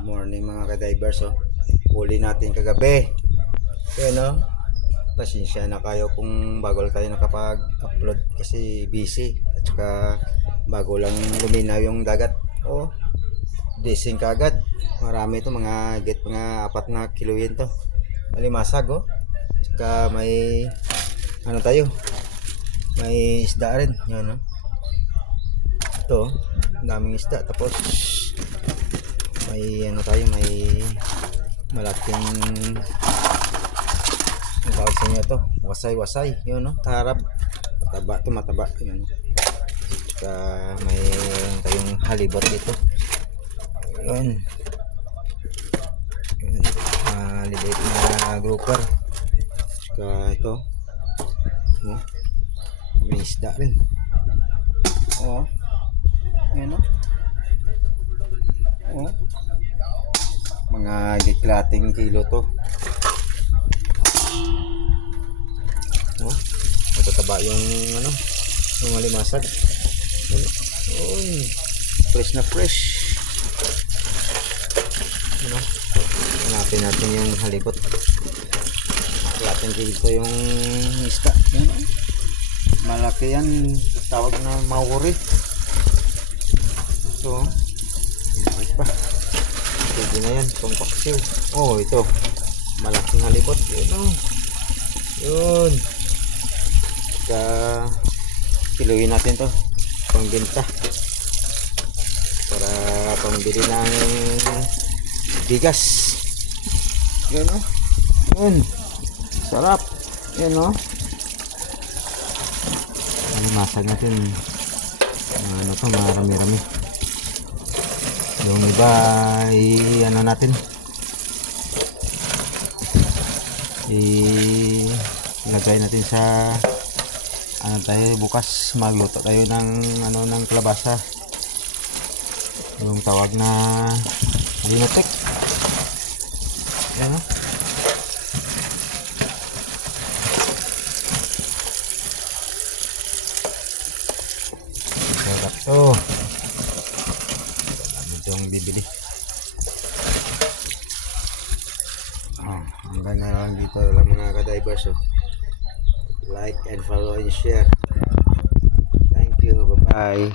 Morning mga ka-divers, oh. Huli natin kagabi. Kaya no, pasensya na kayo kung bago lang tayo nakapag-upload kasi busy. At saka bago lang luminaw yung dagat. Oh, dising kagad. Marami to, mga mga 4 na kilo yun to. Malimasag, oh. At saka may ano tayo, may isda rin. Yan, oh. Ito, daming isda. Tapos may ano tayo, may malaking ang tawag sa inyo to, wasay yun, no, tarab, mataba to, mataba yun. Saka may tayong halibot dito, yun, yun, halibot na grouper. Saka ito, no, may isda rin, oh, yun, no, oh, mga giklating kilo to. Oh, matataba yung ano, yung alimasag. Yun, fresh na fresh. Ano, hanapin natin yung halibot. Klating kilo yung isda. Yan, malaki yan, tawag na mawuri. So, malaki pa. Pwede na yan, itong paksiw. Oh, ito, malaking halibot. Yun, oh. Yun. Saka kiluhin natin to, pangbenta para pangbili ng bigas. Yun, oh. Yun, sarap. Yun, oh. Masag natin, ano to, marami-rami. Yung iba ano natin, ilagay natin sa ano tayo, bukas magluto tayo ng ano, ng kalabasa, yung tawag na linotek. Yan, sarap to, yung bibili. Hanggang na lang dito lang mga ka-divers, oh. Like and follow and share. Thank you, bye bye.